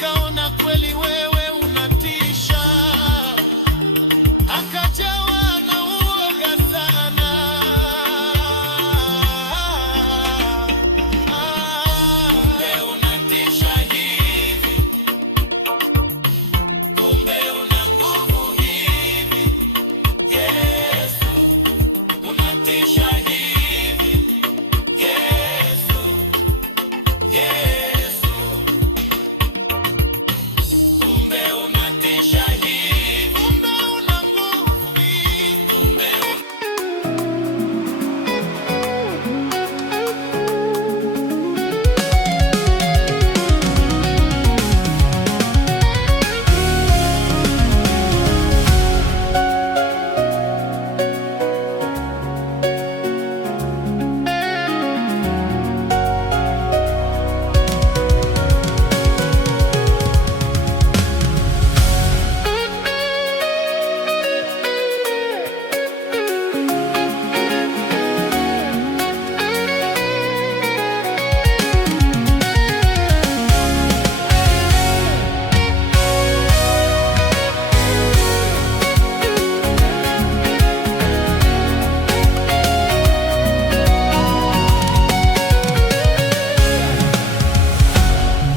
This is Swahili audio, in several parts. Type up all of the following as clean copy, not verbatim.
akaona kweli wewe unatisha, akajawa na uoga sana. Kumbe unatisha hivi, kumbe una nguvu hivi. Yesu, unatisha hivi. Yesu, Yesu, kumbe unatisha hivi, kumbe una nguvu hivi, kumbe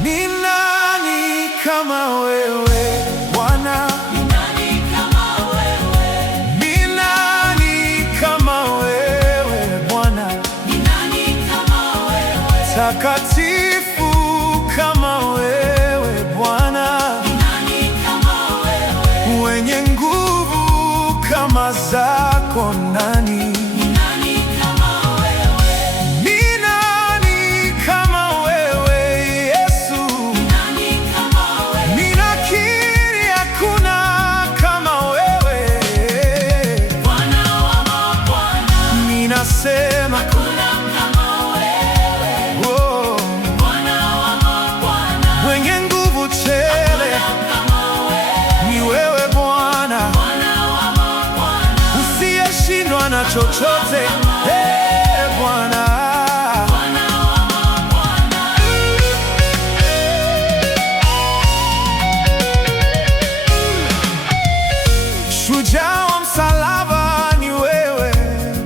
ni nani kama wewe Bwana? Ni nani kama wewe? Ni nani kama wewe Bwana? Ni nani kama wewe? Takatifu kama wewe Bwana? Ni nani kama wewe? Wenye nguvu kama zako nani? Ni nani kama wewe? Ni nani kama wewe Yesu? Ni nani kama wewe? Ninakiri hakuna kama wewe Bwana wa mabwana. Ninasema hakuna kama wewe, oh, Bwana wa mabwana. Mwenye nguvu tele kama wewe, ni wewe Bwana, Bwana wa mabwana. Usiyeshindwa na chochote, Bwana. Bwana wa mabwana. Shujaa wa msalaba ni wewe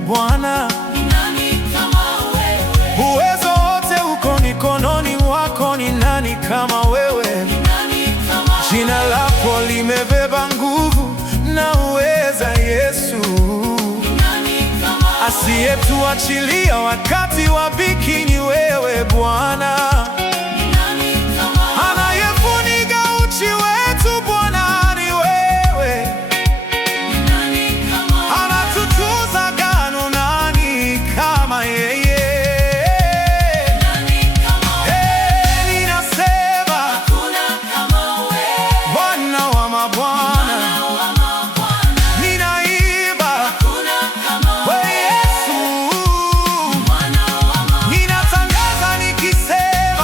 Bwana. Ni nani kama wewe? Uwezo wote uko mikononi mwako. Ni nani kama wewe? Ni nani kama wewe? Jina lako limebeba nguvu na uweza Yesu. Ni nani kama wewe? Asiyetuachilia wakati wa dhiki ni wewe Bwana. Ni nani kama wewe? Anayefunika uchi wetu Bwana ni wewe. Ni nani kama wewe? Anatutunza gano, nani kama yeye? Ni nani kama wewe? Ninasema hakuna kama wewe, Bwana wa mabwana. Bwana wa mabwana. Ninaimba hakuna kama wewe Yesu. Bwana wa mabwana. Ninatangaza nikisema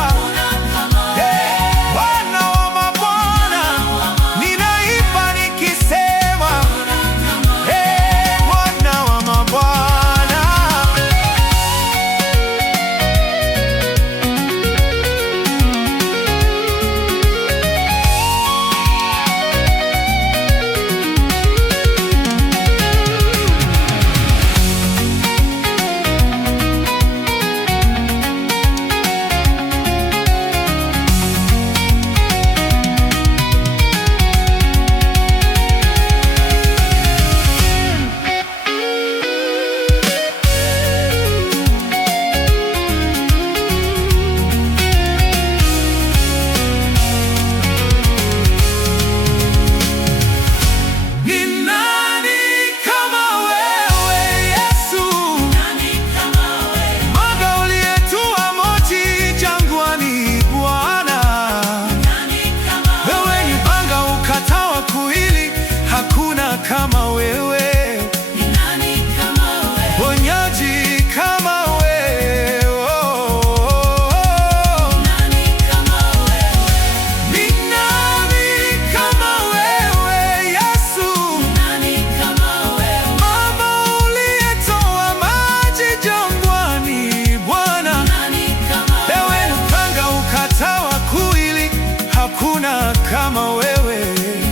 kama wewe?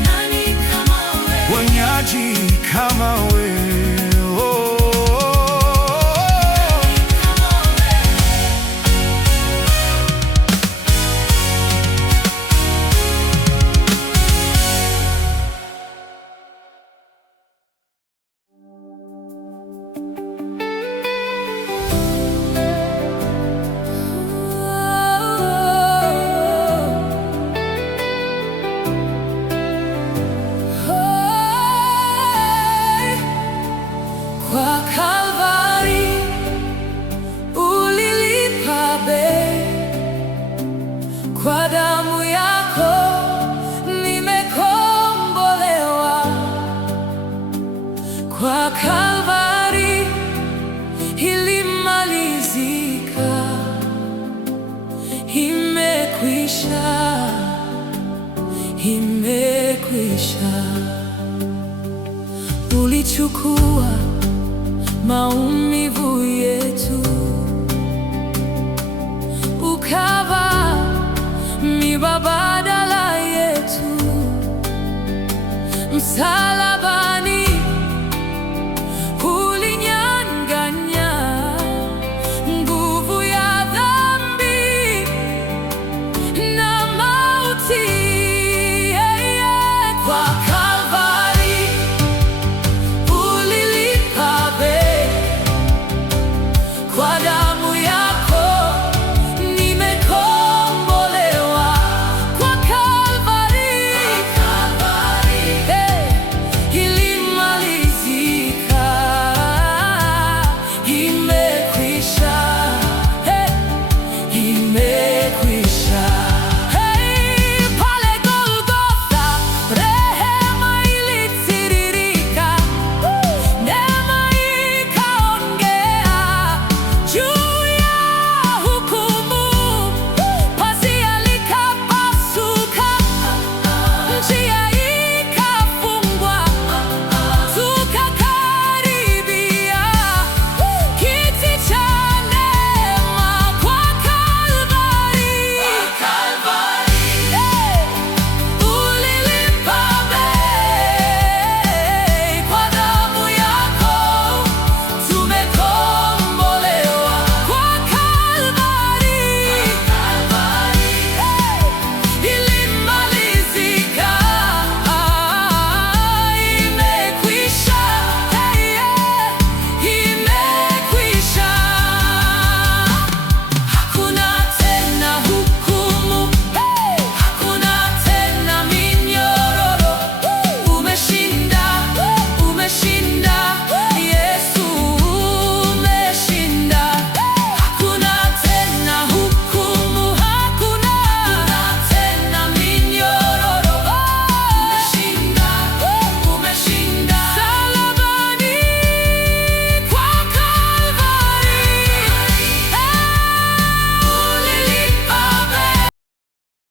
Nani kama wewe? Ponyaji kama wewe? Kwa Kalvari ulilipa bei, kwa damu yako nimekombolewa. Kwa Kalvari ilimalizika, imekwisha, imekwisha. Ulichukua maumivu yetu, ukava miba badala yetu.